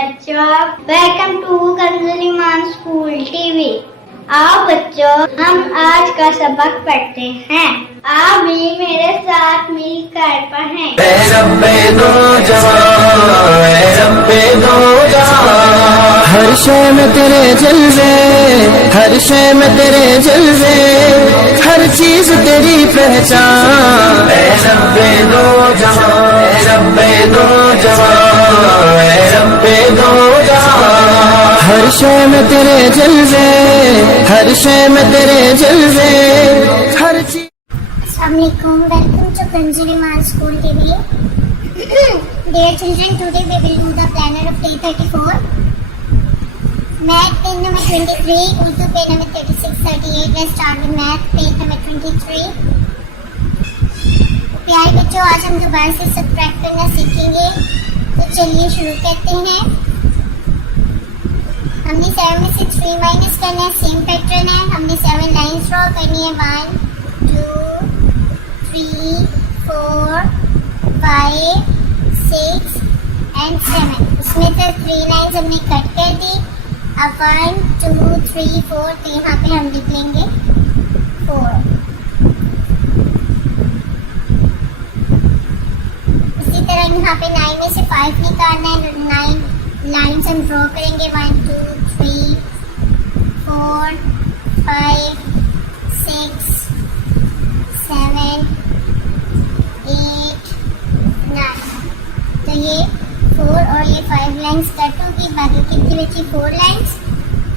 बच्चों, welcome to कंजुलीमान school TV. आओ बच्चों, हम आज का सबक पढ़ते हैं। आप भी मेरे साथ मिलकर पढ़ें। हर शय में तेरे जलवे, हर शय में तेरे जलवे, हर चीज तेरी पहचान। रब्बे दो जहां, रब्बे दो जहां, रब्बे दो जहां। हर शय में तेरे जलवे, हर शय में तेरे जलवे, हर चीज। Assalamualaikum, welcome to Kanjuliman School TV. Dear children, today we will do the planner of day 34. Math page number 23, Urdu page number 36, 38. Let's start with math page number 23. प्यारे बच्चों, आज हम दोबारा से सब्ट्रैक्ट करना सीखेंगे, तो चलिए शुरू करते हैं। हमने 7 में से 3 माइनस करना है, सेम पैटर्न है। हमने 7 लाइन्स ड्रॉ करनी है, 1 2 3 4 5 6 and 7। इसमें से 3 लाइन्स हमने कट कर दी। अब 1 2 3 4, तो यहाँ पे हम लिख लेंगे 4। इसी तरह यहाँ पे 9 में से 5 निकालना है। 9 लाइन्स हम ड्रॉ करेंगे, 1 2 3 4 5 6 7 8 9। तो ये 4 और ये 5 लाइन्स कट होगी, बाकी कितनी बची? 4 लाइन्स,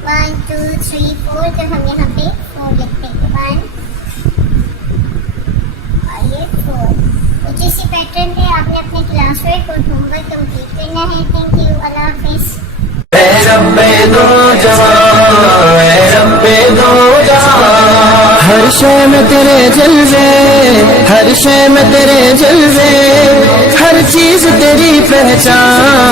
1 2 3 4। तो हम यहाँ पे 4 लिख देंगे, 1 और ये 4। कुछ इसी पैटर्न पे आपने अपने क्लास वर्क और होमवर्क कंप्लीट करना है। थैंक यू, अल्लाह हाफिज़। हर शय में तेरे जलवे, हर शय में तेरे जलवे, हर चीज तेरी पहचान।